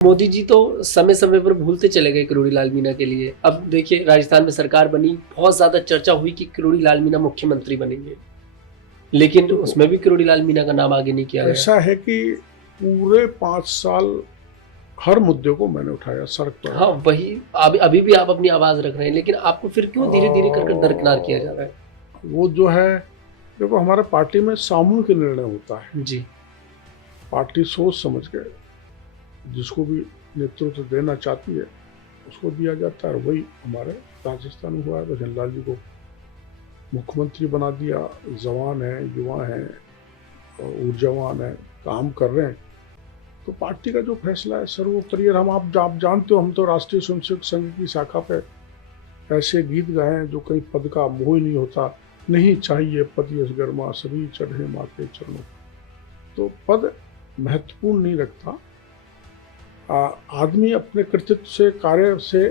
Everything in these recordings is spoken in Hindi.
मोदी जी तो समय समय पर भूलते चले गए किरोड़ी लाल मीणा के लिए। अब देखिए राजस्थान में सरकार बनी, बहुत ज्यादा चर्चा हुई कि किरोड़ी लाल मीणा मुख्यमंत्री बनेंगे, लेकिन देखो, उसमें भी किरोड़ी लाल मीणा का नाम आगे नहीं किया गया। ऐसा है कि पूरे 5 साल हर मुद्दे को मैंने उठाया, सड़क पर हाँ, रहा। वही अभी भी आप अपनी आवाज रख रहे हैं, लेकिन आपको फिर क्यों धीरे धीरे कर दरकिनार किया जा रहा है? वो जो है, देखो हमारे पार्टी में सामूहिक निर्णय होता है। जी। पार्टी सोच समझ के जिसको भी नेतृत्व देना चाहती है उसको दिया जाता है। वही हमारे राजस्थान में हुआ है। भजन लाल जी को मुख्यमंत्री बना दिया। जवान है, युवा है, ऊर्जावान है, काम कर रहे हैं। तो पार्टी का जो फैसला है सर्वोपरि। हम आप जानते हो, हम तो राष्ट्रीय स्वयंसेवक संघ की शाखा पे ऐसे गीत गाए हैं जो कहीं पद का मोह ही नहीं होता। नहीं चाहिए पद यश गर्मा, सभी चढ़े माँ के चरणों। तो पद महत्वपूर्ण नहीं रखता। आदमी अपने कृतित्व से, कार्य से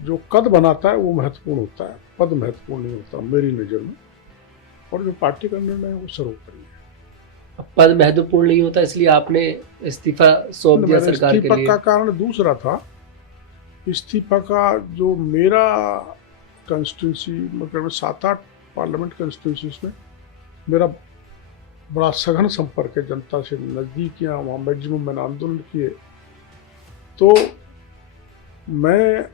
जो कद बनाता है वो महत्वपूर्ण होता है, पद महत्वपूर्ण नहीं होता मेरी नज़र में। और जो पार्टी का निर्णय है वो सर्वोपरि है। अब पद महत्वपूर्ण नहीं होता इसलिए आपने इस्तीफा सौंप दिया मेरा सरकार के इस्तीफा लिए। का कारण दूसरा था। इस्तीफा का जो मेरा कंस्टिट्यूंसी, मतलब 7-8 पार्लियामेंट कंस्टिट्यूंसीज में मेरा बड़ा सघन संपर्क है जनता से, नज़दीकियाँ, वहाँ मैक्सिमम मैंने आंदोलन किए। तो मैंने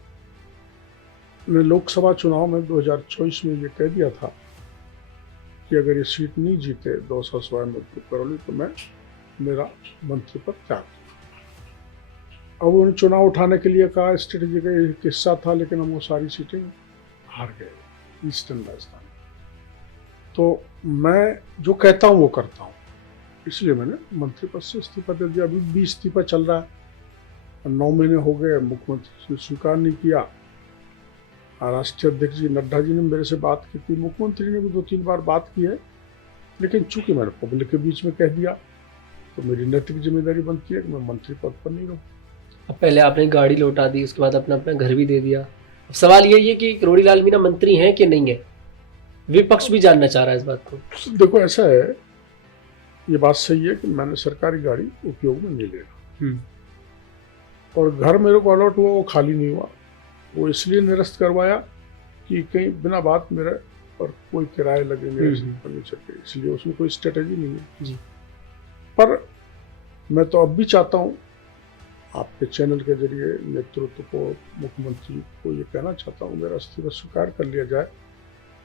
लोकसभा चुनाव में 2024 में ये कह दिया था कि अगर ये सीट नहीं जीते दौसा सवाई माधोपुर करौली तो मैं मेरा मंत्री पद त्याग दूँ। अब उन्होंने चुनाव उठाने के लिए कहा, स्ट्रेटेजी का एक हिस्सा था, लेकिन हम वो सारी सीटें हार गए ईस्टर्न राजस्थान। तो मैं जो कहता हूँ वो करता हूँ, इसलिए मैंने मंत्री पद से इस्तीफा दे दिया। अभी भी इस्तीफा चल रहा है। 9 महीने हो गए, मुख्यमंत्री ने स्वीकार नहीं किया। राष्ट्रीय अध्यक्ष जी नड्डा जी ने मेरे से बात की थी, मुख्यमंत्री ने भी 2-3 बार बात की है, लेकिन चूंकि मैंने पब्लिक के बीच में कह दिया तो मेरी नैतिक जिम्मेदारी बनती है कि मैं मंत्री पद पर नहीं रहूँ। अब पहले आपने गाड़ी लौटा दी, उसके बाद अपना अपना घर भी दे दिया। अब सवाल यही है कि किरोड़ी लाल मीणा मंत्री हैं कि नहीं है, विपक्ष भी जानना चाह रहा है इस बात को। देखो ऐसा है, ये बात सही है कि मैंने सरकारी गाड़ी उपयोग में नहीं ले रहा, और घर मेरे को अलॉट हुआ वो खाली नहीं हुआ। वो इसलिए निरस्त करवाया कि कहीं बिना बात मेरे पर कोई किराए लगेंगे फर्नीचर के, इसलिए उसमें कोई स्ट्रेटेजी नहीं है जी। पर मैं तो अब भी चाहता हूँ आपके चैनल के जरिए नेतृत्व को, मुख्यमंत्री को ये कहना चाहता हूँ मेरा इस्तीफा स्वीकार कर लिया जाए।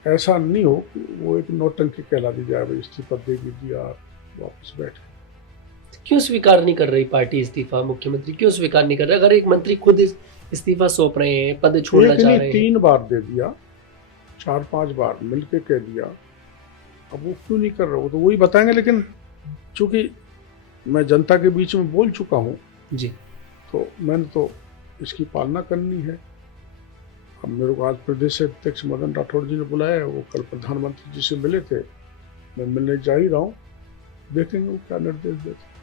ऐसा नहीं हो कि वो एक नौटंकी कहला दी जाए, भाई इस्तीफा दे दिया वापस बैठे। क्यों स्वीकार नहीं कर रही पार्टी इस्तीफा? मुख्यमंत्री क्यों स्वीकार नहीं कर रहे? अगर एक मंत्री खुद इस्तीफा सौंप रहे हैं, पद छोड़ना चाह रहे हैं। 3 बार दे दिया, 4-5 बार मिलके कह दिया, अब वो क्यों नहीं कर रहे? वो तो वही बताएंगे। लेकिन चूंकि मैं जनता के बीच में बोल चुका हूँ जी, तो मैंने तो इसकी पालना करनी है। अब मेरे को आज प्रदेश अध्यक्ष मदन राठौड़ जी ने बुलाया है, वो कल प्रधानमंत्री जी से मिले थे, मैं मिलने जा ही रहा हूँ। देखेंगे वो क्या निर्देश देते हैं।